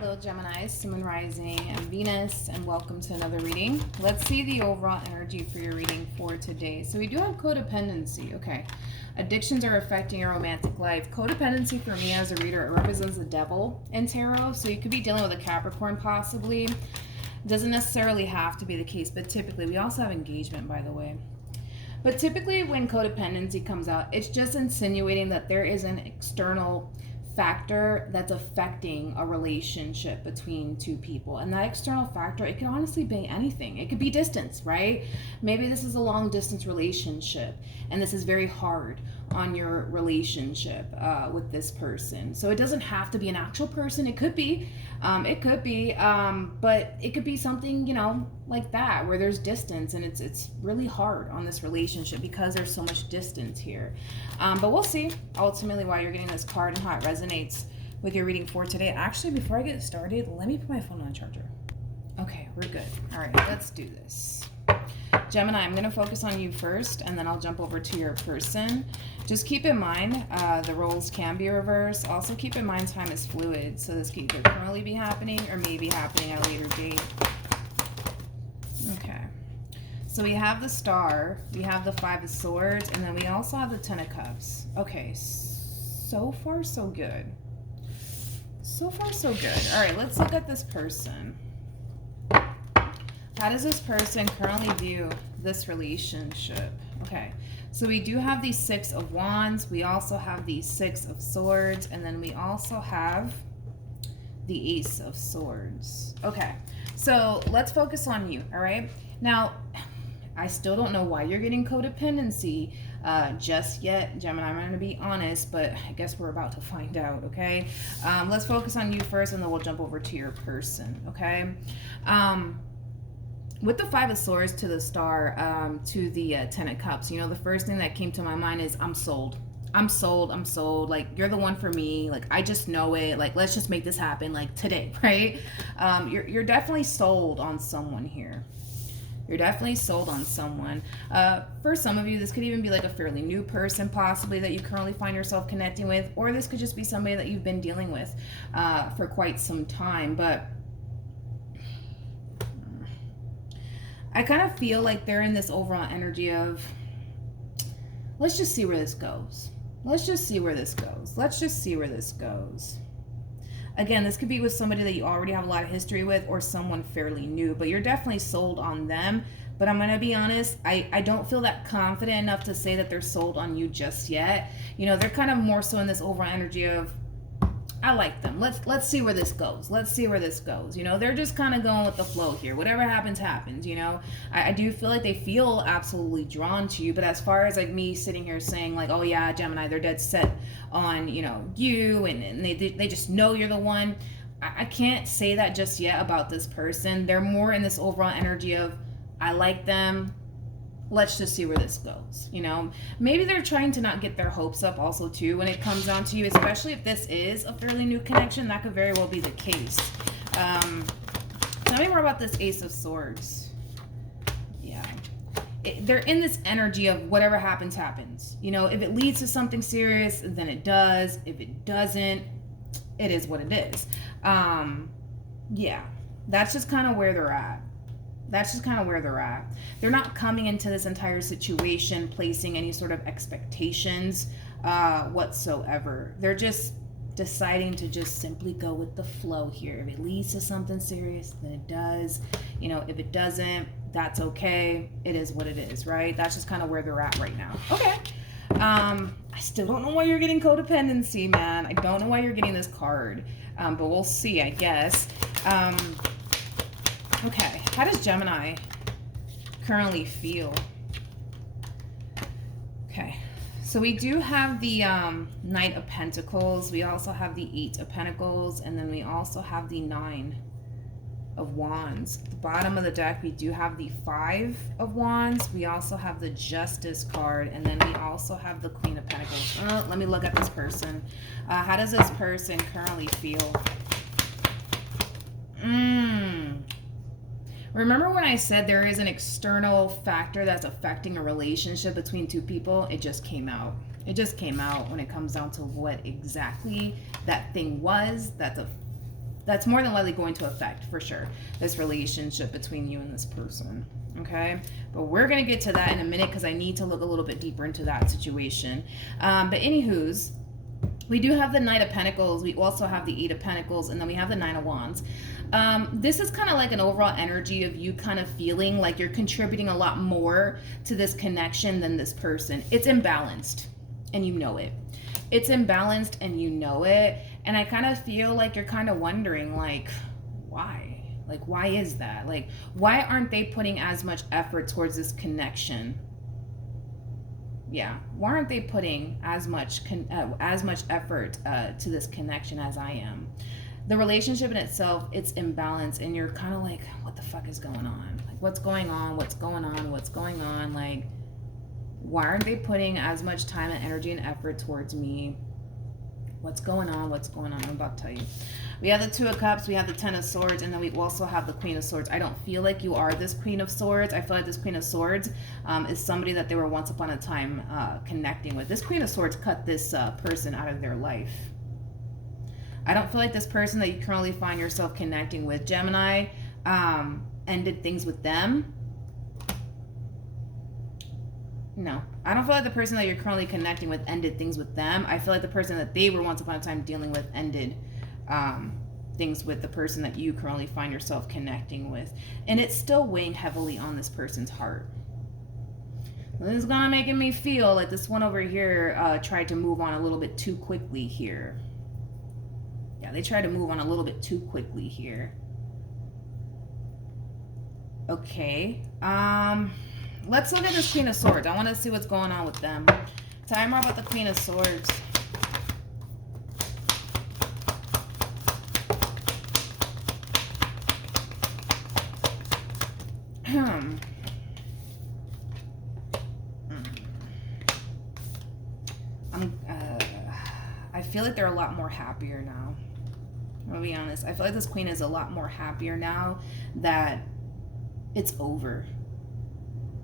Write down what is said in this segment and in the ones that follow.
Hello Gemini, Sun Rising, and Venus, and welcome to another reading. Let's see the overall energy for your reading for today. So we do have codependency. Okay. Addictions are affecting your romantic life. Codependency for me as a reader, it represents the devil in tarot. So you could be dealing with a Capricorn possibly. Doesn't necessarily have to be the case, but typically, we also have engagement, by the way. But typically when codependency comes out, it's just insinuating that there is an external factor that's affecting a relationship between two people. And that external factor, it can honestly be anything. It could be distance, right? Maybe this is a long distance relationship and this is very hard on your relationship with this person. So it doesn't have to be an actual person. It could be, but it could be something, like that, where there's distance and it's really hard on this relationship because there's so much distance here. But we'll see ultimately why you're getting this card and how it resonates with your reading for today. Actually, before I get started, let me put my phone on charger. Okay, we're good. All right, let's do this. Gemini, I'm going to focus on you first, and then I'll jump over to your person. Just keep in mind, the roles can be reversed. Also keep in mind time is fluid, so this could either currently be happening or maybe happening at a later date. Okay. So we have the Star, we have the Five of Swords, and then we also have the Ten of Cups. Okay, so far so good. So far so good. All right, let's look at this person. How does this person currently view this relationship? Okay, so we do have the Six of Wands. We also have the Six of Swords. And then we also have the Ace of Swords. Okay, so let's focus on you, all right? Now, I still don't know why you're getting codependency just yet, Gemini. I'm going to be honest, but I guess we're about to find out, okay? Let's focus on you first, and then we'll jump over to your person, okay? With the Five of Swords to the Star, to the Ten of Cups, the first thing that came to my mind is I'm sold. I'm sold. Like, you're the one for me. Like, I just know it. Like, let's just make this happen, like, today, right? You're definitely sold on someone here. You're definitely sold on someone. For some of you, this could even be like a fairly new person possibly that you currently find yourself connecting with, or this could just be somebody that you've been dealing with for quite some time. But I kind of feel like they're in this overall energy of, let's just see where this goes. Let's just see where this goes. Let's just see where this goes. Again, this could be with somebody that you already have a lot of history with or someone fairly new, but you're definitely sold on them. But I'm going to be honest, I don't feel that confident enough to say that they're sold on you just yet. They're kind of more so in this overall energy of, I like them. Let's see where this goes. Let's see where this goes. They're just kind of going with the flow here. Whatever happens, happens. I do feel like they feel absolutely drawn to you. But as far as like me sitting here saying like, oh yeah, Gemini, they're dead set on, you and they just know you're the one. I can't say that just yet about this person. They're more in this overall energy of, I like them. Let's just see where this goes. Maybe they're trying to not get their hopes up also too when it comes down to you, especially if this is a fairly new connection. That could very well be the case. Tell me more about this Ace of Swords. Yeah, they're in this energy of whatever happens, happens. If it leads to something serious, then it does. If it doesn't, it is what it is. Yeah, that's just kind of where they're at. They're not coming into this entire situation placing any sort of expectations whatsoever. They're just deciding to just simply go with the flow here. If it leads to something serious, then it does. If it doesn't, that's okay. It is what it is, right? That's just kind of where they're at right now. Okay. I still don't know why you're getting codependency, man. I don't know why you're getting this card, but we'll see, I guess. Okay, how does Gemini currently feel? Okay, so we do have the Knight of Pentacles. We also have the Eight of Pentacles, and then we also have the Nine of Wands. At the bottom of the deck, we do have the Five of Wands. We also have the Justice card, and then we also have the Queen of Pentacles. Let me look at this person. How does this person currently feel? Remember when I said there is an external factor that's affecting a relationship between two people? It just came out. It just came out when it comes down to what exactly that thing was that's that's more than likely going to affect, for sure, this relationship between you and this person. Okay, but we're gonna get to that in a minute because I need to look a little bit deeper into that situation. But anywho's, we do have the Knight of Pentacles. We also have the Eight of Pentacles, and then we have the Nine of Wands. This is kind of like an overall energy of you kind of feeling like you're contributing a lot more to this connection than this person. It's imbalanced, and you know it. It's imbalanced, and you know it. And I kind of feel like you're kind of wondering, like, why? Like, why is that? Like, why aren't they putting as much effort towards this connection? Yeah, why aren't they putting as much effort to this connection as I am? The relationship in itself, it's imbalanced, and you're kind of like, what the fuck is going on? Like, what's going on? What's going on? What's going on? Like, why aren't they putting as much time and energy and effort towards me? What's going on? What's going on? I'm about to tell you. We have the Two of Cups, we have the Ten of Swords, and then we also have the Queen of Swords. I don't feel like you are this Queen of Swords. I feel like this Queen of Swords is somebody that they were once upon a time connecting with. This Queen of Swords cut this person out of their life. I don't feel like this person that you currently find yourself connecting with, Gemini, ended things with them. No, I don't feel like the person that you're currently connecting with ended things with them. I feel like the person that they were once upon a time dealing with ended things with the person that you currently find yourself connecting with. And it's still weighing heavily on this person's heart. This is gonna making me feel like this one over here tried to move on a little bit too quickly here. Yeah, they tried to move on a little bit too quickly here. Okay. Let's look at this Queen of Swords. I want to see what's going on with them. Tell me more about the Queen of Swords. I feel like they're a lot more happier now. I'm gonna be honest. I feel like this Queen is a lot more happier now that it's over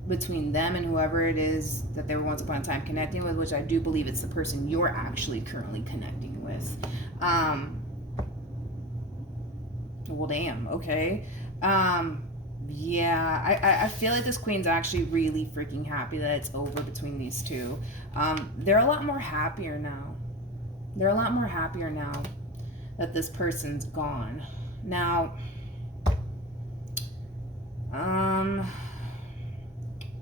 between them and whoever it is that they were once upon a time connecting with, which I do believe it's the person you're actually currently connecting with. Well, damn, okay. Yeah, I feel like this Queen's actually really freaking happy that it's over between these two. They're a lot more happier now. They're a lot more happier now that this person's gone. Now,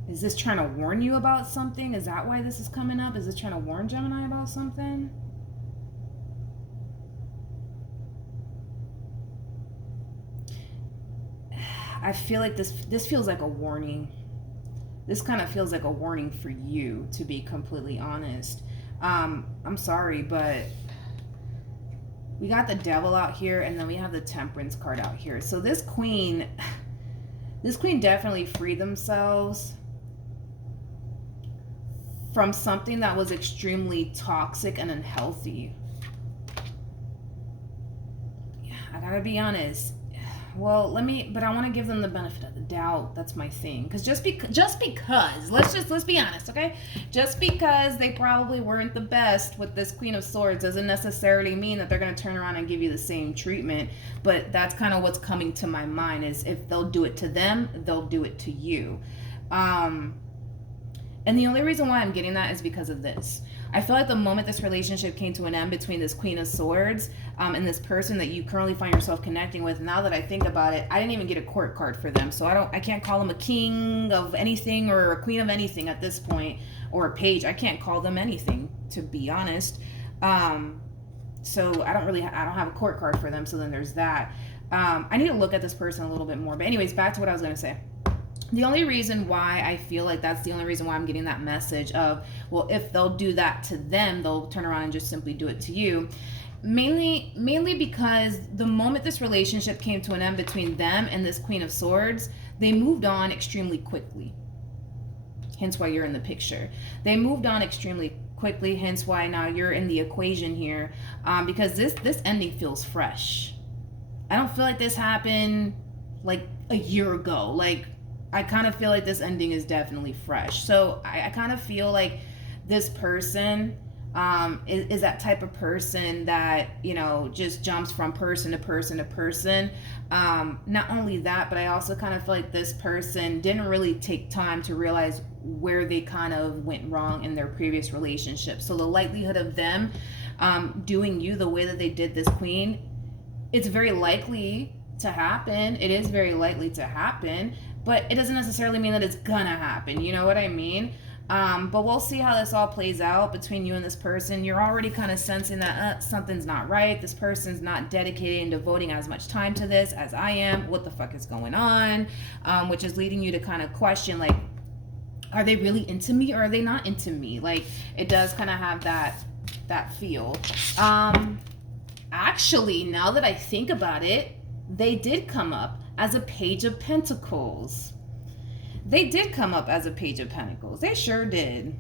is this trying to warn you about something? Is that why this is coming up? Is this trying to warn Gemini about something? I feel like this feels like a warning. This kind of feels like a warning for you, to be completely honest. I'm sorry, but we got the Devil out here, and then we have the Temperance card out here. So this Queen definitely freed themselves from something that was extremely toxic and unhealthy. Yeah, I gotta be honest. Well, but I want to give them the benefit of the doubt. That's my thing. Because just because, let's be honest, okay? Just because they probably weren't the best with this Queen of Swords doesn't necessarily mean that they're going to turn around and give you the same treatment. But that's kind of what's coming to my mind, is if they'll do it to them, they'll do it to you. And the only reason why I'm getting that is because of this. I feel like the moment this relationship came to an end between this Queen of Swords and this person that you currently find yourself connecting with, now that I think about it, I didn't even get a court card for them. So I can't call them a king of anything or a queen of anything at this point, or a page. I can't call them anything, to be honest. So I don't have a court card for them. So then there's that. I need to look at this person a little bit more. But anyways, back to what I was going to say. The only reason why I feel like that's the only reason why I'm getting that message of, well, if they'll do that to them, they'll turn around and just simply do it to you. Mainly because the moment this relationship came to an end between them and this Queen of Swords, they moved on extremely quickly. Hence why you're in the picture. They moved on extremely quickly, hence why now you're in the equation here, because this ending feels fresh. I don't feel like this happened like a year ago. Like, I kind of feel like this ending is definitely fresh. So I kind of feel like this person is that type of person that, you know, just jumps from person to person to person. Not only that, but I also kind of feel like this person didn't really take time to realize where they kind of went wrong in their previous relationship. So the likelihood of them doing you the way that they did this queen, it's very likely to happen. It is very likely to happen, but it doesn't necessarily mean that it's gonna happen. You know what I mean? But we'll see how this all plays out between you and this person. You're already kind of sensing that something's not right. This person's not dedicating and devoting as much time to this as I am. What the fuck is going on? Which is leading you to kind of question, like, are they really into me or are they not into me? Like, it does kind of have that feel. Actually, now that I think about it, they did come up as a Page of Pentacles. They did come up as a Page of Pentacles. They sure did.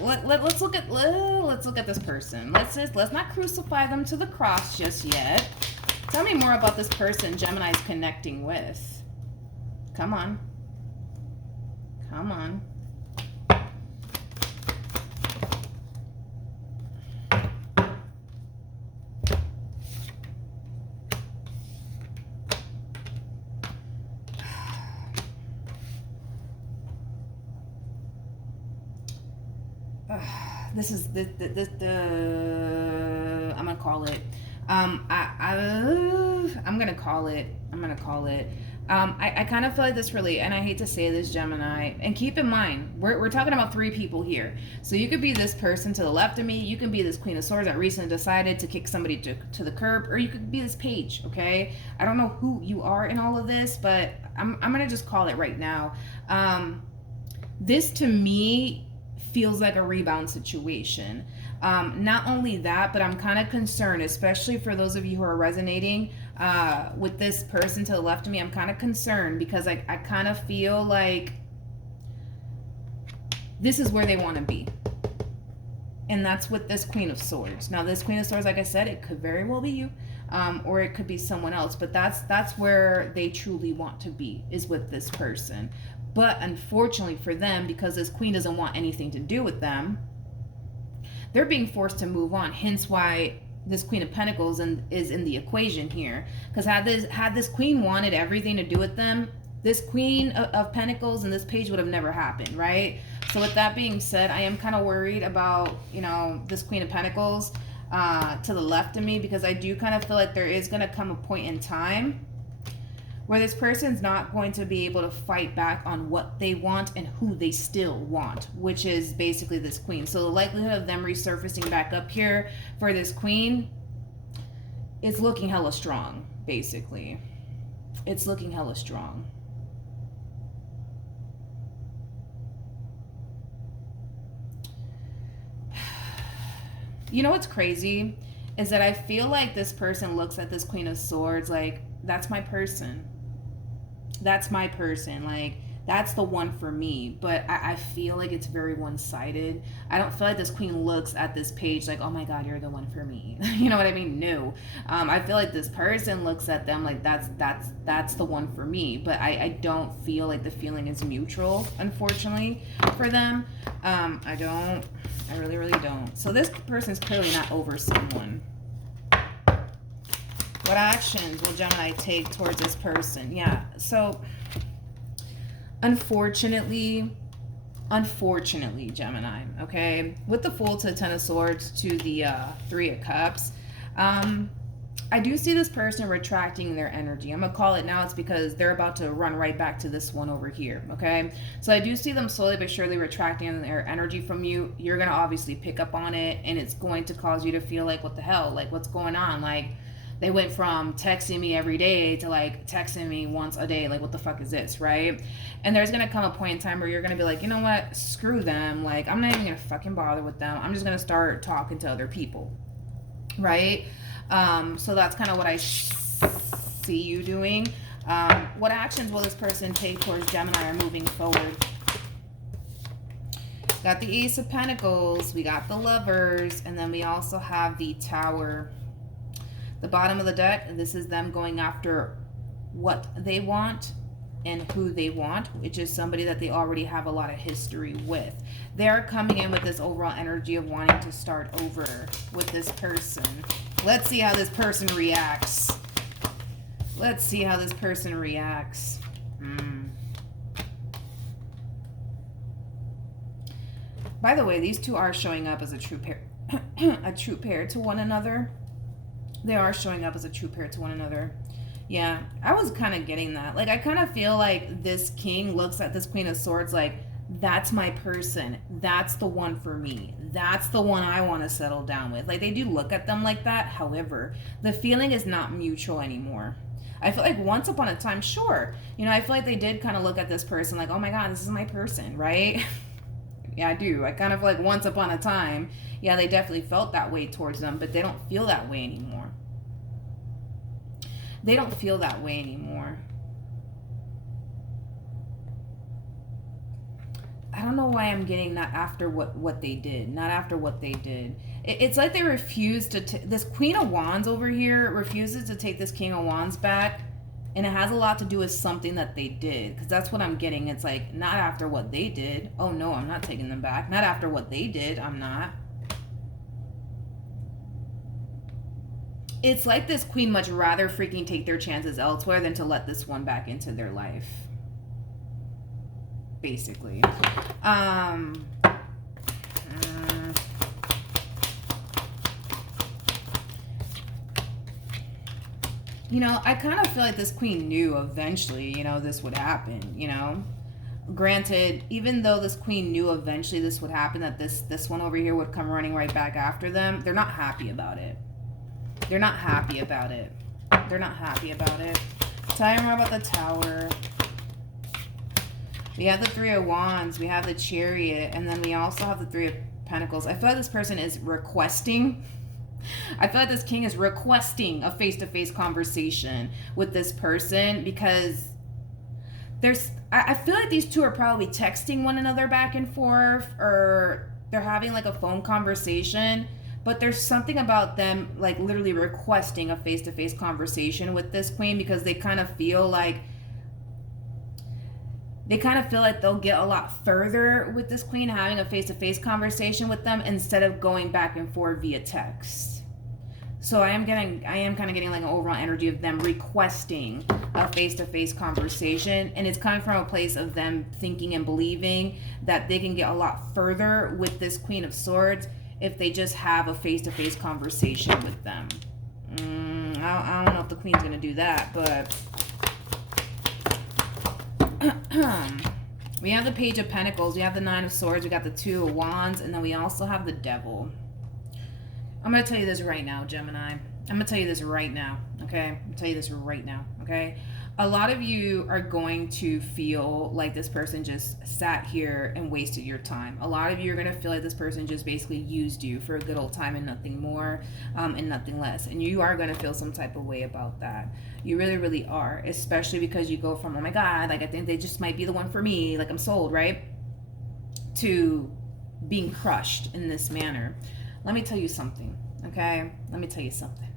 Let's look at this person. Let's not crucify them to the cross just yet. Tell me more about this person Gemini's connecting with. Come on. Come on. This is the I'm gonna call it. I'm gonna call it. I kind of feel like this really, and I hate to say this, Gemini, and keep in mind, we're talking about 3 people here. So you could be this person to the left of me, you can be this Queen of Swords that recently decided to kick somebody to the curb, or you could be this Page, okay? I don't know who you are in all of this, but I'm gonna just call it right now. This to me feels like a rebound situation. Not only that, but I'm kind of concerned, especially for those of you who are resonating with this person to the left of me. I'm kind of concerned because I kind of feel like this is where they want to be. And that's with this Queen of Swords. Now, this Queen of Swords, like I said, it could very well be you, or it could be someone else. But that's where they truly want to be, is with this person. But unfortunately for them, because this queen doesn't want anything to do with them, they're being forced to move on. Hence why this Queen of Pentacles is in the equation here. Because had this queen wanted everything to do with them, this Queen of Pentacles and this Page would have never happened, right? So with that being said, I am kind of worried about, you know, this Queen of Pentacles to the left of me, because I do kind of feel like there is going to come a point in time where this person's not going to be able to fight back on what they want and who they still want, which is basically this queen. So the likelihood of them resurfacing back up here for this queen is looking hella strong, basically. It's looking hella strong. You know what's crazy? Is that I feel like this person looks at this Queen of Swords like, that's my person. That's my person. Like, that's the one for me. But I feel like it's very one-sided. I don't feel like this queen looks at this Page like, oh my God, you're the one for me. You know what I mean? No. I feel like this person looks at them like that's the one for me. But I don't feel like the feeling is mutual, unfortunately, for them. I really, really don't. So this person's clearly not over someone. What actions will Gemini take towards this person? Yeah, so unfortunately, Gemini, okay? With the Fool to the Ten of Swords to the 3 of Cups, I do see this person retracting their energy. I'm going to call it now. It's because they're about to run right back to this one over here, okay? So I do see them slowly but surely retracting their energy from you. You're going to obviously pick up on it, and it's going to cause you to feel like, what the hell? Like, what's going on? Like, they went from texting me every day to like texting me once a day. Like, what the fuck is this, right? And there's going to come a point in time where you're going to be like, you know what? Screw them. Like, I'm not even going to fucking bother with them. I'm just going to start talking to other people, right? So that's kind of what I see you doing. What actions will this person take towards Gemini or moving forward? Got the Ace of Pentacles. We got the Lovers. And then we also have the Tower. The bottom of the deck, this is them going after what they want and who they want, which is somebody that they already have a lot of history with. They're coming in with this overall energy of wanting to start over with this person. Let's see how this person reacts. Let's see how this person reacts. By the way, these two are showing up as a true pair, a true pair to one another. They are showing up as a true pair to one another. Yeah, I was kind of getting that. Like, I kind of feel like this king looks at this Queen of Swords like, that's my person. That's the one for me. That's the one I want to settle down with. Like, they do look at them like that. However, the feeling is not mutual anymore. I feel like once upon a time, sure. You know, I feel like they did kind of look at this person like, oh my God, this is my person, right? Yeah, I do. I kind of feel like once upon a time, yeah, they definitely felt that way towards them, but they don't feel that way anymore. They don't feel that way anymore. I don't know why I'm getting not after what they did. Not after what they did. It's like they refused to... This Queen of Wands over here refuses to take this King of Wands back. And it has a lot to do with something that they did. Because that's what I'm getting. It's like, not after what they did. Oh, no, I'm not taking them back. Not after what they did. I'm not. It's like this queen much rather freaking take their chances elsewhere than to let this one back into their life. Basically. You know, I kind of feel like this queen knew eventually, you know, this would happen, you know. Granted, even though this queen knew eventually this would happen, that this one over here would come running right back after them, they're not happy about it. They're not happy about it. They're not happy about it. Tell me more about the Tower. We have the Three of Wands. We have the Chariot. And then we also have the Three of Pentacles. I feel like this person is requesting. I feel like this king is requesting a face-to-face conversation with this person because I feel like these two are probably texting one another back and forth, or they're having like a phone conversation. But there's something about them like literally requesting a face-to-face conversation with this queen because they kind of feel like they'll get a lot further with this queen having a face-to-face conversation with them instead of going back and forth via text. So I am kind of getting like an overall energy of them requesting a face-to-face conversation, and it's coming from a place of them thinking and believing that they can get a lot further with this Queen of Swords if they just have a face-to-face conversation with them. I don't know if the queen's going to do that, but... we have the Page of Pentacles, we have the Nine of Swords, we got the Two of Wands, and then we also have the Devil. I'm going to tell you this right now, Gemini. I'm going to tell you this right now, okay? I'm going to tell you this right now, okay? A lot of you are going to feel like this person just sat here and wasted your time. A lot of you are going to feel like this person just basically used you for a good old time and nothing more and nothing less. And you are going to feel some type of way about that. You really, really are. Especially because you go from, oh my God, like I think they just might be the one for me. Like I'm sold, right? To being crushed in this manner. Let me tell you something, okay? Let me tell you something.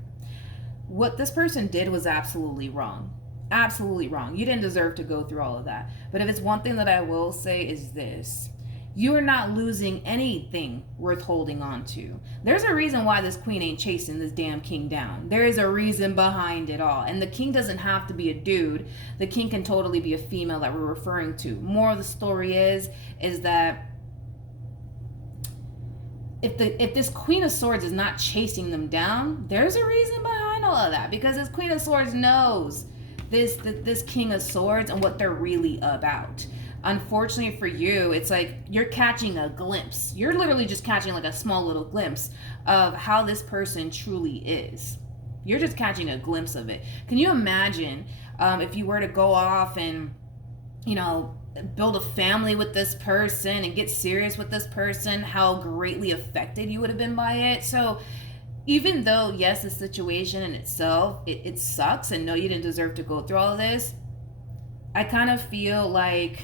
What this person did was absolutely wrong. Absolutely wrong. You didn't deserve to go through all of that. But if it's one thing that I will say is this: you are not losing anything worth holding on to. There's a reason why this queen ain't chasing this damn king down. There is a reason behind it all. And the king doesn't have to be a dude. The king can totally be a female that we're referring to. More of the story is that if this Queen of Swords is not chasing them down, there's a reason behind all of that. Because this Queen of Swords knows this King of Swords and what they're really about. Unfortunately for you, it's like you're catching a glimpse. You're literally just catching like a small little glimpse of how this person truly is. You're just catching a glimpse of it. Can you imagine if you were to go off and, you know, build a family with this person and get serious with this person, how greatly affected you would have been by it? So even though, yes, the situation in itself, it sucks, and no, you didn't deserve to go through all of this, I kind of feel like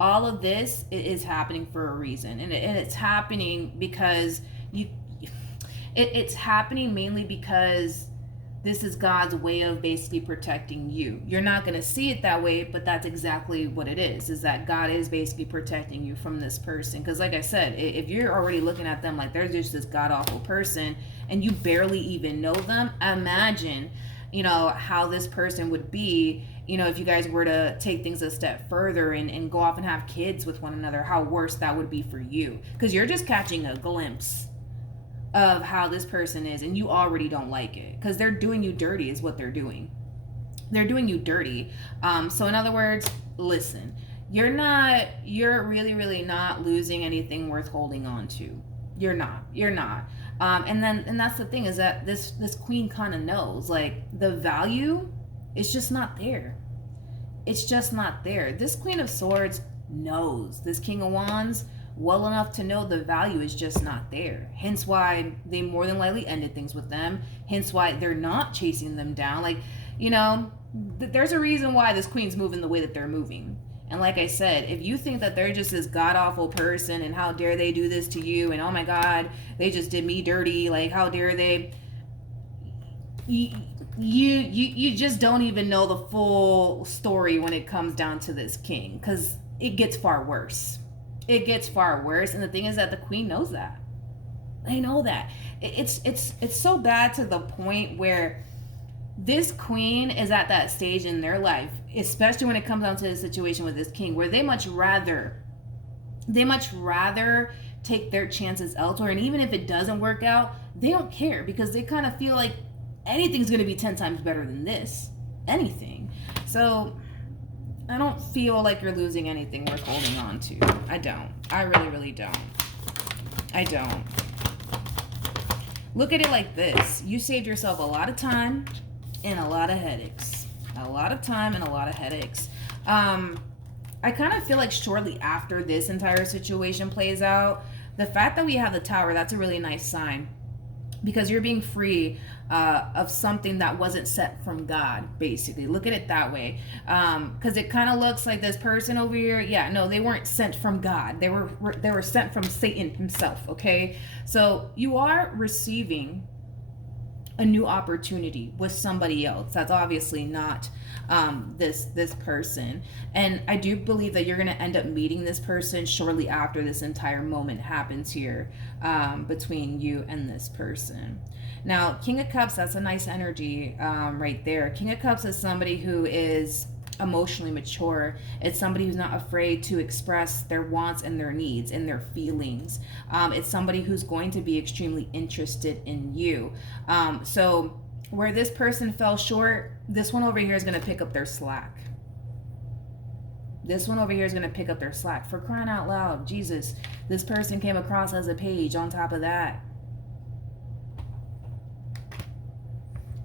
all of this is happening for a reason. And it's happening because it's happening mainly because this is God's way of basically protecting you. You're not going to see it that way, but that's exactly what it is that God is basically protecting you from this person. Because like I said, if you're already looking at them like they're just this god-awful person and you barely even know them, imagine, how this person would be, if you guys were to take things a step further and go off and have kids with one another, how worse that would be for you. Because you're just catching a glimpse of how this person is, and you already don't like it because they're doing you dirty is what they're doing. They're doing you dirty. So in other words, listen, you're really, really not losing anything worth holding on to. You're not. And that's the thing, is that this queen kind of knows, like, the value is just not there. It's just not there. This Queen of Swords knows this King of Wands well enough to know the value is just not there. Hence why they more than likely ended things with them. Hence why they're not chasing them down. Like, there's a reason why this queen's moving the way that they're moving. And like I said, if you think that they're just this god-awful person and how dare they do this to you, and oh my God, they just did me dirty, like how dare they, you just don't even know the full story when it comes down to this king, because it gets far worse. It gets far worse. And the thing is that the queen knows that. They know that. It's so bad to the point where this queen is at that stage in their life, especially when it comes down to the situation with this king, where they much rather take their chances elsewhere. And even if it doesn't work out, they don't care, because they kind of feel like anything's going to be 10 times better than this. Anything. So I don't feel like you're losing anything worth holding on to. I don't. I really, really don't. I don't. Look at it like this. You saved yourself a lot of time and a lot of headaches. A lot of time and a lot of headaches. I kind of feel like shortly after this entire situation plays out, the fact that we have the Tower, that's a really nice sign. Because you're being free of something that wasn't set from God, basically. Look at it that way. Because it kind of looks like this person over here, yeah, no, they weren't sent from God. They were sent from Satan himself, okay? So you are receiving a new opportunity with somebody else. That's obviously not this person. And I do believe that you're going to end up meeting this person shortly after this entire moment happens here between you and this person. Now, King of Cups, that's a nice energy right there. King of Cups is somebody who is emotionally mature. It's somebody who's not afraid to express their wants and their needs and their feelings. It's somebody who's going to be extremely interested in you. So where this person fell short, this one over here is going to pick up their slack. This one over here is going to pick up their slack. For crying out loud, Jesus, this person came across as a page on top of that.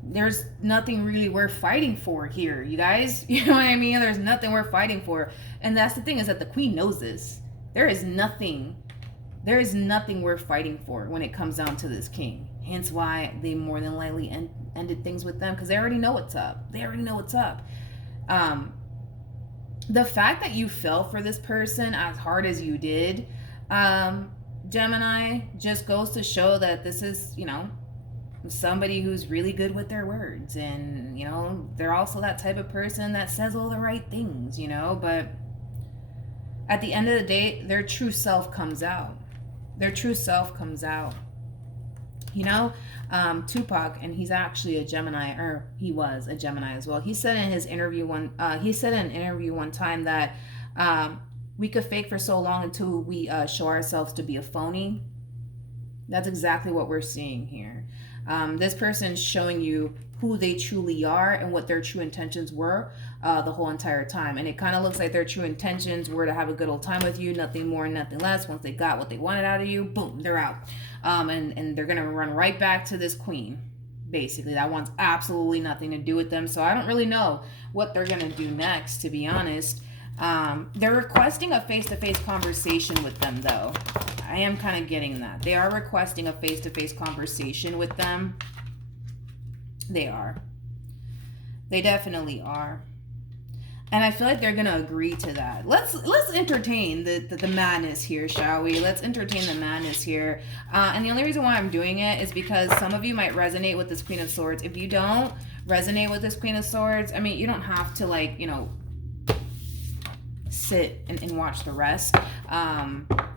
There's nothing really worth fighting for here, you guys. You know what I mean? There's nothing worth fighting for. And that's the thing, is that the queen knows this. There is nothing worth fighting for when it comes down to this king. Hence why they more than likely ended things with them, because they already know what's up. They already know what's up. The fact that you fell for this person as hard as you did, Gemini, just goes to show that this is, somebody who's really good with their words, and they're also that type of person that says all the right things, but at the end of the day, their true self comes out. Tupac, and he's actually a Gemini, or he was a Gemini as well. He said in an interview one time that we could fake for so long until we show ourselves to be a phony. That's exactly what we're seeing here. This person's showing you who they truly are and what their true intentions were the whole entire time. And it kind of looks like their true intentions were to have a good old time with you, nothing more, nothing less. Once they got what they wanted out of you, boom, they're out. And they're going to run right back to this queen, basically. That wants absolutely nothing to do with them. So I don't really know what they're going to do next, to be honest. They're requesting a face-to-face conversation with them, though. I am kind of getting that. They are requesting a face-to-face conversation with them. They are. They definitely are. And I feel like they're gonna agree to that. Let's entertain the madness here, shall we? Let's entertain the madness here. And the only reason why I'm doing it is because some of you might resonate with this Queen of Swords. If you don't resonate with this Queen of Swords, I mean, you don't have to, like, you know, sit and watch the rest.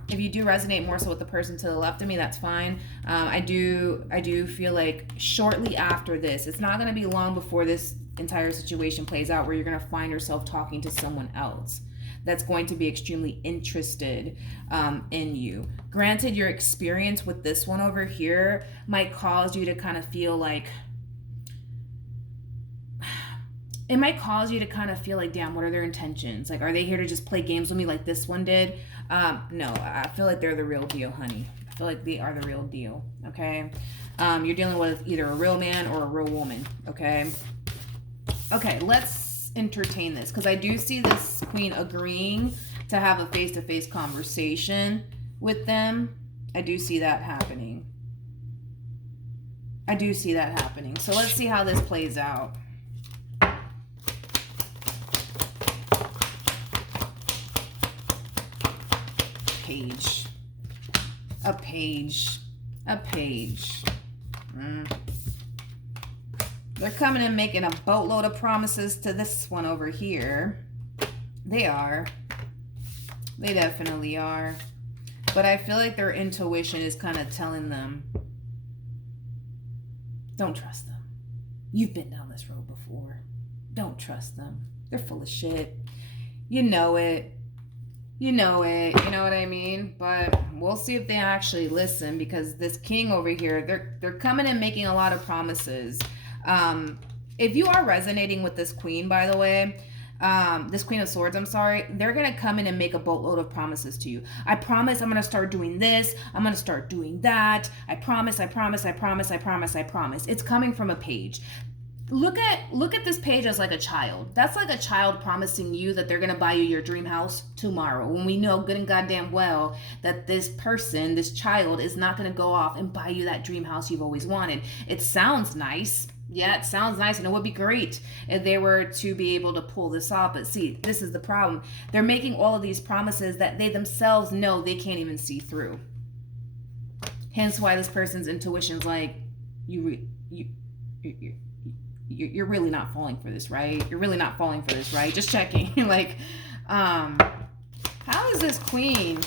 If you do resonate more so with the person to the left of me, that's fine. I do feel like shortly after this, it's not going to be long before this entire situation plays out where you're going to find yourself talking to someone else that's going to be extremely interested in you. Granted, your experience with this one over here might cause you to kind of feel like, damn, what are their intentions? Like, are they here to just play games with me like this one did? No, I feel like they're the real deal, honey. I feel like they are the real deal, okay? You're dealing with either a real man or a real woman, okay? Okay, let's entertain this, because I do see this queen agreeing to have a face-to-face conversation with them. I do see that happening. So let's see how this plays out. A page. They're coming and making a boatload of promises to this one over here. They definitely are. But I feel like their intuition is kind of telling them, don't trust them. You've been down this road before. Don't trust them. They're full of shit. You know it. You know what I mean? But we'll see if they actually listen, because this king over here, they're coming and making a lot of promises. If you are resonating with this queen, by the way, this Queen of Swords, I'm sorry, they're going to come in and make a boatload of promises to you. I promise I'm going to start doing this. I'm going to start doing that. I promise. It's coming from a page. Look at this page as like a child. That's like a child promising you that they're going to buy you your dream house tomorrow, when we know good and goddamn well that this person, this child, is not going to go off and buy you that dream house you've always wanted. It sounds nice. Yeah, it sounds nice, and it would be great if they were to be able to pull this off. But see, this is the problem. They're making all of these promises that they themselves know they can't even see through. Hence why this person's intuition's like, you're really not falling for this, right? You're really not falling for this, right? Just checking. Like, how is this queen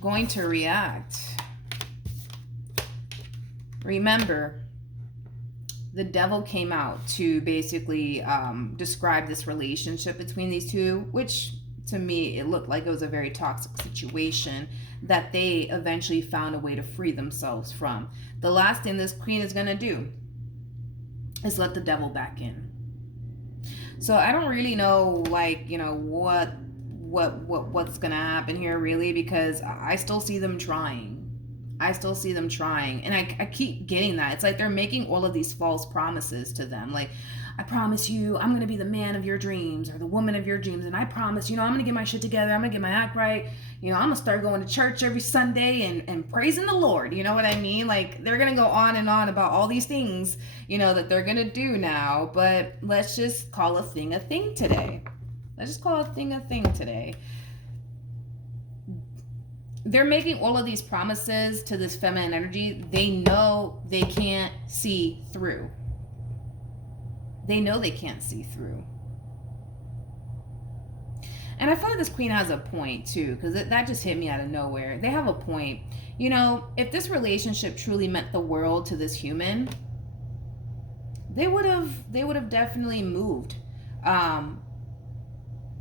going to react? Remember, the devil came out to basically describe this relationship between these two, which to me, it looked like it was a very toxic situation that they eventually found a way to free themselves from. The last thing this queen is going to do is let the devil back in. So I don't really know, like, you know, what's going to happen here, really, because I still see them trying. And I keep getting that. It's like they're making all of these false promises to them. Like, I promise you, I'm going to be the man of your dreams or the woman of your dreams. And I promise, you know, I'm going to get my shit together. I'm going to get my act right. You know, I'm going to start going to church every Sunday and praising the Lord. You know what I mean? Like, they're going to go on and on about all these things, you know, that they're going to do now. But let's just call a thing today. They're making all of these promises to this feminine energy they know they can't see through. And I feel like this queen has a point too, because that just hit me out of nowhere. They have a point. You know, if this relationship truly meant the world to this human, they would have definitely moved.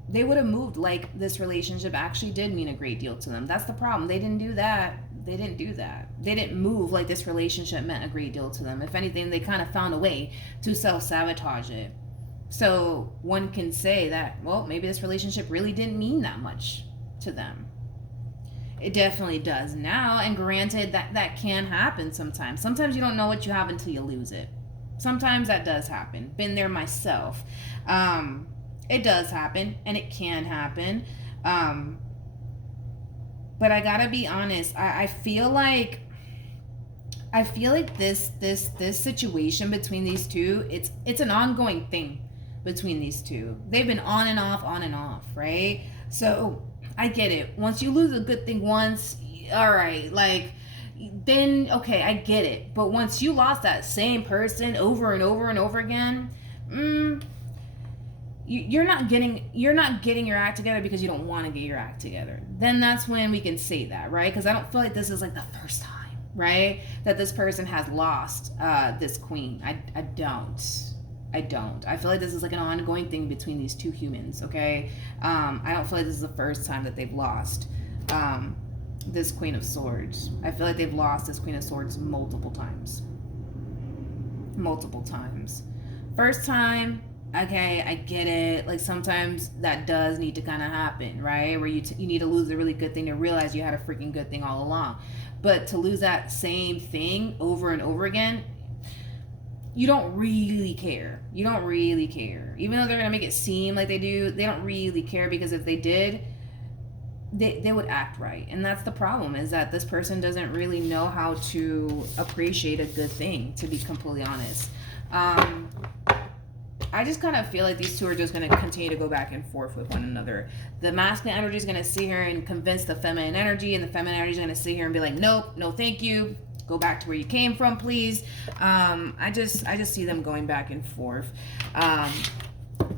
They would have moved like this relationship actually did mean a great deal to them. That's the problem. They didn't do that. They didn't move like this relationship meant a great deal to them. If anything, they kind of found a way to self-sabotage it. So one can say that, well, maybe this relationship really didn't mean that much to them. It definitely does now. And granted, that can happen sometimes. Sometimes you don't know what you have until you lose it. Sometimes that does happen. Been there myself. It does happen, and it can happen. But I gotta be honest. I feel like this situation between these two, it's an ongoing thing. between these two. They've been on and off, right? So I get it. Once you lose a good thing once, all right, like, then okay, I get it. But once you lost that same person over and over again, you're not getting your act together because you don't want to get your act together. Then that's when we can say that, right? Because I don't feel like this is like the first time, right, that this person has lost this queen. I don't. I feel like this is like an ongoing thing between these two humans, okay? I don't feel like this is the first time that they've lost this Queen of Swords. I feel like they've lost this Queen of Swords multiple times. First time, okay, I get it. Like, sometimes that does need to kind of happen, right? Where you need to lose a really good thing to realize you had a freaking good thing all along. But to lose that same thing over and over again, you don't really care. Even though they're going to make it seem like they do, they don't really care, because if they did, they would act right. And that's the problem, is that this person doesn't really know how to appreciate a good thing, to be completely honest. I just kind of feel like these two are just going to continue to go back and forth with one another. The masculine energy is going to sit here and convince the feminine energy, and the feminine energy is going to sit here and be like, nope, no thank you. Go back to where you came from, please. I just see them going back and forth.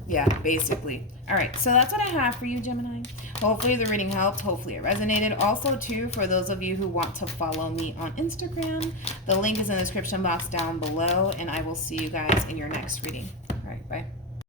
Yeah, basically. All right, so that's what I have for you, Gemini. Hopefully the reading helped. Hopefully it resonated. Also, too, for those of you who want to follow me on Instagram, the link is in the description box down below, and I will see you guys in your next reading. All right, bye.